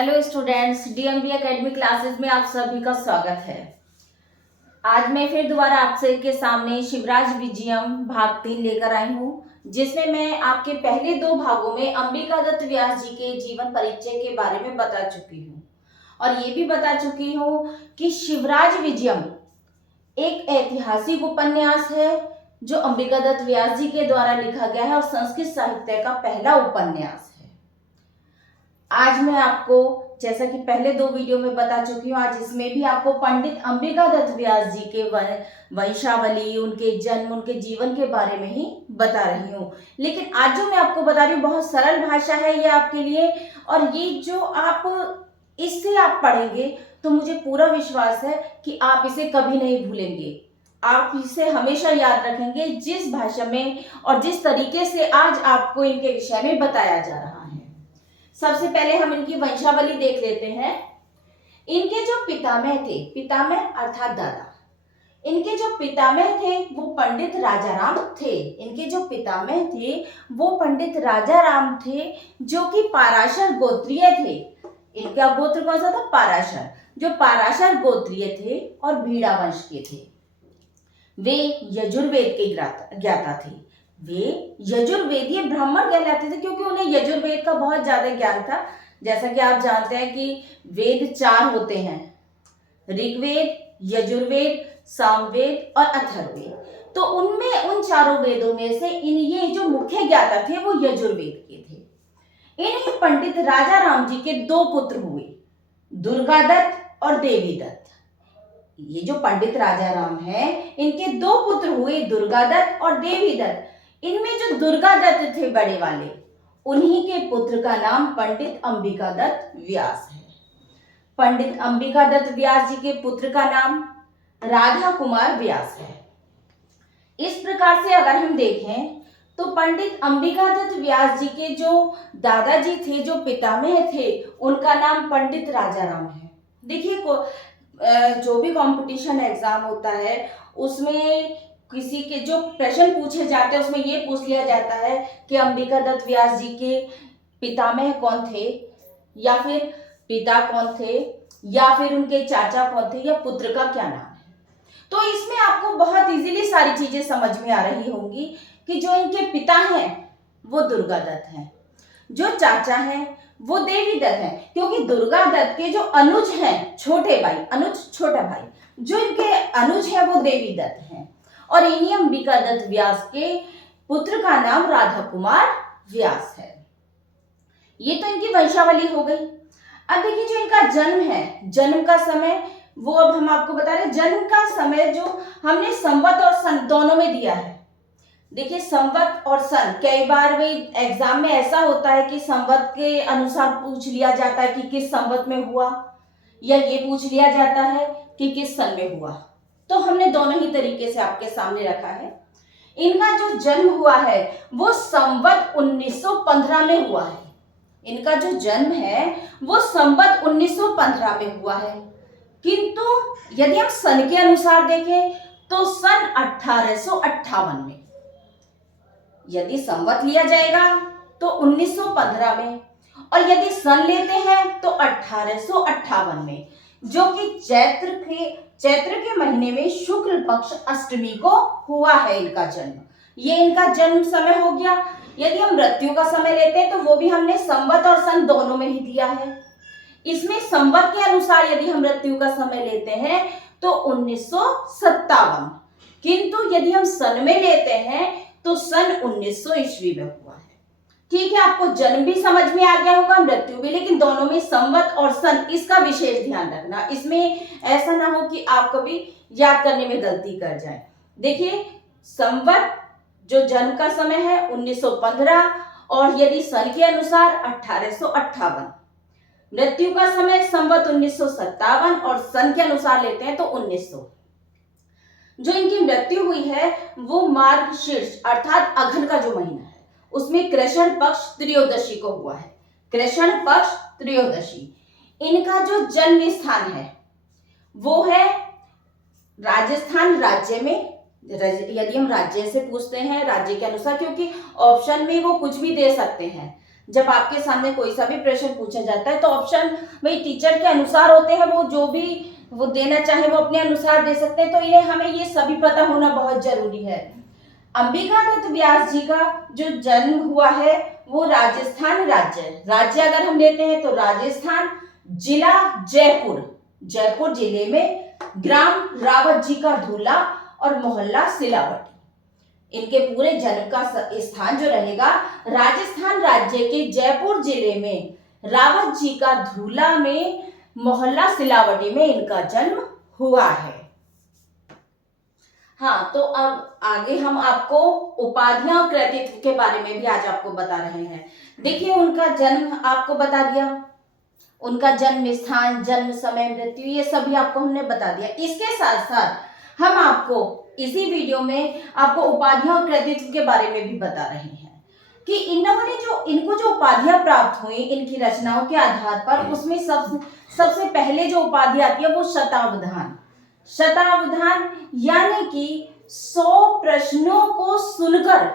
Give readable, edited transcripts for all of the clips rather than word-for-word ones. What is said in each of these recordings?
Hello students, DMB academy classes में आप सभी का स्वागत है। आज मैं फिर दोबारा आपसे के सामने शिवराज विजयम भाग 3 लेकर आई हूँ, जिसमें मैं आपके पहले 2 भागों में अंबिका दत्त व्यास जी के जीवन परिचय के बारे में बता चुकी हूँ और ये भी बता चुकी हूँ कि शिवराज विजयम एक ऐतिहासिक उपन्यास है जो अंबिका दत्त व्यास जी के द्वारा लिखा गया है और संस्कृत साहित्य का पहला उपन्यास है। आज मैं आपको, जैसा कि पहले 2 वीडियो में बता चुकी हूँ, आज इसमें भी आपको पंडित अंबिका दत्त व्यास जी के वंशावली, उनके जन्म, उनके जीवन के बारे में ही बता रही हूँ। लेकिन आज जो मैं आपको बता रही हूँ बहुत सरल भाषा है ये आपके लिए, और ये जो आप इससे आप पढ़ेंगे तो मुझे पूरा विश्वास है कि आप इसे कभी नहीं भूलेंगे। आप इसे हमेशा याद रखेंगे जिस भाषा में और जिस तरीके से आज आपको इनके विषय में बताया जा रहा है। सबसे पहले हम इनकी वंशावली देख लेते हैं। इनके जो पितामह थे, पितामह अर्थात दादा, इनके जो पितामह थे वो पंडित राजाराम थे। इनके जो पितामह थे वो पंडित राजाराम थे, जो कि पाराशर गोत्रीय थे। इनका गोत्र कौन सा था? पाराशर, जो पाराशर गोत्रीय थे और भीड़ा वंश के थे। वे यजुर्वेद के ज्ञाता थे। वे यजुर्वेदीय ब्राह्मण कहलाते थे क्योंकि उन्हें यजुर्वेद का बहुत ज्यादा ज्ञान था। जैसा कि आप जानते हैं कि वेद 4 होते हैं, ऋग्वेद, यजुर्वेद, सामवेद और अथर्ववेद। तो उनमें उन चारों वेदों में से ये जो मुख्य ज्ञाता थे वो यजुर्वेद के थे। इन्हीं पंडित राजाराम जी के 2 पुत्र हुए, दुर्गादत्त और देवीदत्त। ये जो पंडित राजाराम हैं, इनके 2 पुत्र हुए, दुर्गादत्त और देवीदत्त। इनमें जो दुर्गादत्त थे बड़े वाले, उन्हीं के पुत्र का नाम पंडित अंबिका दत्त व्यास है। पंडित अंबिका दत्त व्यास जी के पुत्र का नाम राधा कुमार व्यास है। इस प्रकार से अगर हम देखें तो पंडित अंबिका दत्त व्यास जी के जो दादाजी थे, जो पितामह थे, उनका नाम पंडित राजाराम है। देखिए, जो भी कंपटीशन एग्जाम होता है उसमें किसी के जो प्रश्न पूछे जाते हैं उसमें ये पूछ लिया जाता है कि अंबिका दत्त व्यास जी के पितामह कौन थे, या फिर पिता कौन थे, या फिर उनके चाचा कौन थे, या पुत्र का क्या नाम है। तो इसमें आपको बहुत इजीली सारी चीजें समझ में आ रही होंगी कि जो इनके पिता हैं वो दुर्गादत्त हैं, जो चाचा हैं वो देवीदत्त हैं, क्योंकि दुर्गादत्त के जो अनुज हैं, छोटे भाई, अनुज छोटा भाई, जो इनके अनुज हैं वो देवीदत्त हैं। और इन्हीं अंबिका दत्त व्यास के पुत्र का नाम राधा कुमार व्यास है। ये तो इनकी वंशावली हो गई। अब देखिए, जो इनका जन्म है, जन्म का समय वो अब हम आपको बता रहे हैं। जन्म का समय जो हमने संवत और सन दोनों में दिया है। देखिए, संवत और सन, कई बार भी एग्जाम में ऐसा होता है कि संवत के अनुसार पूछ लिया जाता है कि किस संवत में हुआ, या ये पूछ लिया जाता है कि किस सन में हुआ। तो हमने दोनों ही तरीके से आपके सामने रखा है। इनका जो जन्म हुआ है वो संवत 1915 में हुआ है। इनका जो जन्म है वो संवत 1915 में हुआ है, किंतु यदि हम सन के अनुसार देखें तो सन 1858 में। यदि संवत लिया जाएगा तो 1915 में, और यदि सन लेते हैं तो 1858 में, जो कि चैत्र के महीने में शुक्ल पक्ष अष्टमी को हुआ है इनका जन्म। ये इनका जन्म समय हो गया। यदि हम मृत्यु का समय लेते हैं तो वो भी हमने संवत और सन दोनों में ही दिया है। इसमें संवत के अनुसार यदि हम मृत्यु का समय लेते हैं तो 1957, किंतु यदि हम सन में लेते हैं तो सन 1900 ईस्वी में हुआ है। ठीक है, आपको जन्म भी समझ में आ गया होगा, मृत्यु भी, लेकिन दोनों में संवत और सन, इसका विशेष ध्यान रखना। इसमें ऐसा ना हो कि आप कभी याद करने में गलती कर जाएं। देखिए, संवत जो जन्म का समय है 1915, और यदि सन के अनुसार 1858, मृत्यु का समय संवत 1957 और सन के अनुसार लेते हैं तो 1900। जो इनकी मृत्यु हुई है वो मार्गशीर्ष अर्थात अघन का जो महीना है उसमें कृष्ण पक्ष त्रयोदशी को हुआ है। कृष्ण पक्ष त्रयोदशी। इनका जो जन्म स्थान है वो है राजस्थान राज्य में। यदि हम राज्य से पूछते हैं, राज्य के अनुसार, क्योंकि ऑप्शन में वो कुछ भी दे सकते हैं, जब आपके सामने कोई सा भी प्रश्न पूछा जाता है तो ऑप्शन भाई टीचर के अनुसार होते हैं, वो जो भी वो देना चाहे वो अपने अनुसार दे सकते हैं, तो इन्हें हमें ये सभी पता होना बहुत जरूरी है। अंबिका दत्त व्यास जी का जो जन्म हुआ है वो राजस्थान राज्य अगर हम लेते हैं तो राजस्थान, जिला जयपुर, जयपुर जिले में, ग्राम रावत जी का धूला और मोहल्ला सिलावटी। इनके पूरे जन्म का स्थान जो रहेगा राजस्थान राज्य के जयपुर जिले में रावत जी का धूला में, मोहल्ला सिलावटी में इनका जन्म हुआ है। हाँ, तो अब आगे हम आपको उपाधियां और कृतित्व के बारे में भी आज आपको बता रहे हैं। देखिए, उनका जन्म आपको बता दिया, उनका जन्म स्थान, जन्म समय, मृत्यु, ये सभी आपको हमने बता दिया। इसके साथ साथ हम आपको इसी वीडियो में आपको उपाधियां और कृतित्व के बारे में भी बता रहे हैं कि इनको जो उपाधियां प्राप्त हुई इनकी रचनाओं के आधार पर, उसमें सबसे पहले जो उपाधि आती है वो शतावधान। शतावधान यानी कि 100 प्रश्नों को सुनकर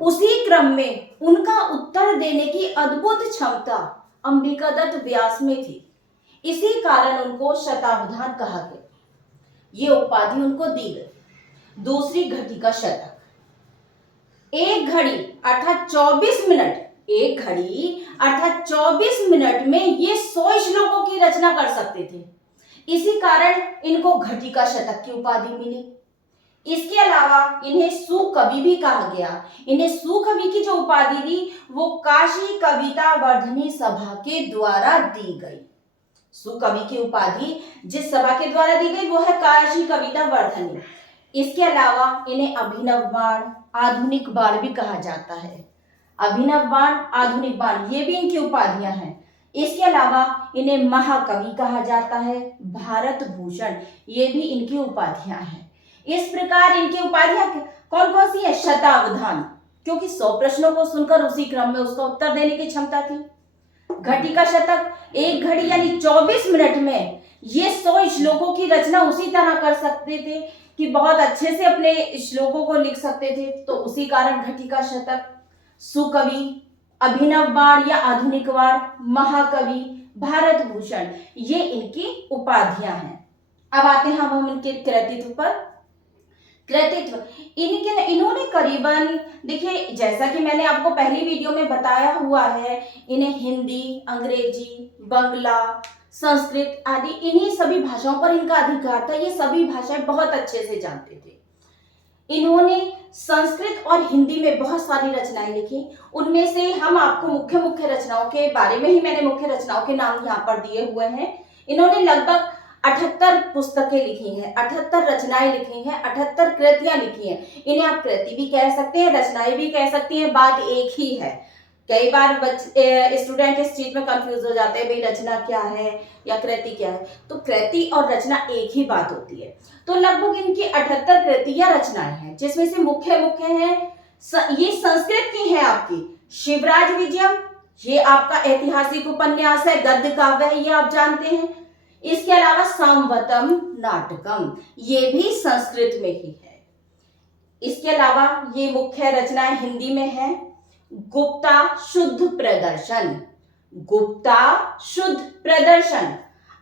उसी क्रम में उनका उत्तर देने की अद्भुत क्षमता अंबिका दत्त व्यास में थी। इसी कारण उनको शतावधान कहा गया। ये उपाधि उनको दी गई। दूसरी, घटिका शतक। एक घड़ी अर्थात 24 मिनट, एक घड़ी अर्थात 24 मिनट में ये 100 श्लोकों की रचना कर सकते थे। इसी कारण इनको घटिका शतक की उपाधि मिली। इसके अलावा इन्हें सुकवि भी कहा गया। इन्हें सुकवि की जो उपाधि दी वो काशी कविता वर्धनी सभा के द्वारा दी गई। सुकवि की उपाधि जिस सभा के द्वारा दी गई वो है काशी कविता वर्धनी। इसके अलावा इन्हें अभिनव बाण, आधुनिक बाण भी कहा जाता है। अभिनव बाण, आधुनिक बाण, ये भी इनकी उपाधियां हैं। इसके अलावा इन्हें महाकवि कहा जाता है, भारत भूषण, ये भी इनकी उपाधियां हैं। इस प्रकार इनकी उपाधियां कौन कौन सी है? शतावधान, क्योंकि 100 प्रश्नों को सुनकर उसी क्रम में उसका उत्तर देने की क्षमता थी। घटिका शतक, एक घड़ी यानी 24 मिनट में ये 100 श्लोकों की रचना उसी तरह कर सकते थे कि बहुत अच्छे से अपने श्लोकों को लिख सकते थे, तो उसी कारण घटिका शतक। सुकवि, अभिनव बाण या आधुनिक बाण, महाकवि, भारत भूषण, ये इनकी उपाधियां हैं। अब आते हैं हम इनके कृतित्व पर। कृतित्व, इन्होंने करीबन, देखिए जैसा कि मैंने आपको पहली वीडियो में बताया हुआ है, इन्हें हिंदी, अंग्रेजी, बंगला, संस्कृत आदि इन्हीं सभी भाषाओं पर इनका अधिकार था। ये सभी भाषाएं बहुत अच्छे से जानते थे। इन्होंने संस्कृत और हिंदी में बहुत सारी रचनाएं लिखी। उनमें से हम आपको मुख्य रचनाओं के बारे में ही, मैंने मुख्य रचनाओं के नाम यहाँ पर दिए हुए हैं। इन्होंने लगभग 78 पुस्तकें लिखी हैं, 78 रचनाएं लिखी हैं, 78 कृतियां लिखी हैं। इन्हें आप कृति भी कह सकते हैं, रचनाएं भी कह सकती हैं, बात एक ही है। कई बार स्टूडेंट इस चीज में कंफ्यूज हो जाते हैं, भाई रचना क्या है या कृति क्या है। तो कृति और रचना एक ही बात होती है। तो लगभग इनकी 78 कृतियां रचनाएं हैं, जिसमें से मुख्य हैं, ये संस्कृत की है आपकी शिवराज विजयम, ये आपका ऐतिहासिक उपन्यास है, गद्य काव्य है, ये आप जानते हैं। इसके अलावा सामवतम नाटकम, ये भी संस्कृत में ही है। इसके अलावा ये मुख्य रचनाएं हिंदी में है। गुप्ता शुद्ध प्रदर्शन, गुप्ता शुद्ध प्रदर्शन,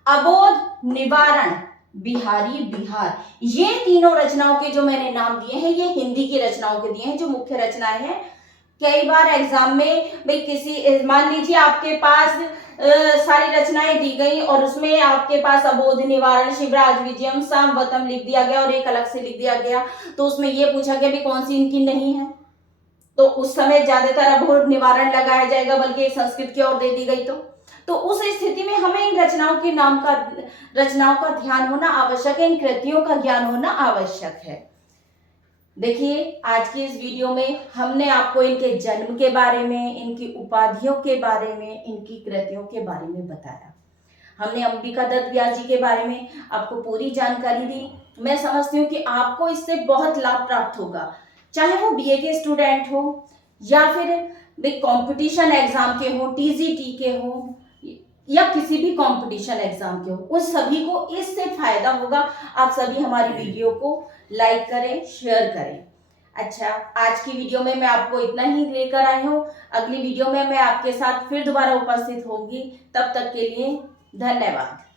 अबोध निवारण, बिहारी बिहार, ये तीनों रचनाओं के जो मैंने नाम दिए हैं ये हिंदी की रचनाओं के दिए हैं, जो मुख्य रचनाएं हैं। कई बार एग्जाम में भाई किसी, मान लीजिए आपके पास सारी रचनाएं दी गई और उसमें आपके पास अबोध निवारण, शिवराज विजयम, सामवतम लिख दिया गया और एक अलग से लिख दिया गया, तो उसमें यह पूछा गया भी कौन सी इनकी नहीं है, तो उस समय ज्यादातर अबोध निवारण लगाया जाएगा, बल्कि संस्कृत की ओर दे दी गई। तो उस स्थिति में हमें इन रचनाओं का ध्यान होना आवश्यक है, इन कृतियों का ज्ञान होना आवश्यक है। देखिए, आज की इस वीडियो में हमने आपको इनके जन्म के बारे में, इनकी उपाधियों के बारे में, इनकी कृतियों के बारे में बताया। हमने अंबिका दत्त व्यास जी के बारे में आपको पूरी जानकारी दी। मैं समझती हूँ कि आपको इससे बहुत लाभ प्राप्त होगा, चाहे वो बीए के स्टूडेंट हो या फिर कंपटीशन एग्जाम के हो, टीजीटी के हो या किसी भी कंपटीशन एग्जाम के हो, उस सभी को इससे फायदा होगा। आप सभी हमारी वीडियो को लाइक करें, शेयर करें। अच्छा, आज की वीडियो में मैं आपको इतना ही लेकर आई हूँ। अगली वीडियो में मैं आपके साथ फिर दोबारा उपस्थित होंगी। तब तक के लिए धन्यवाद।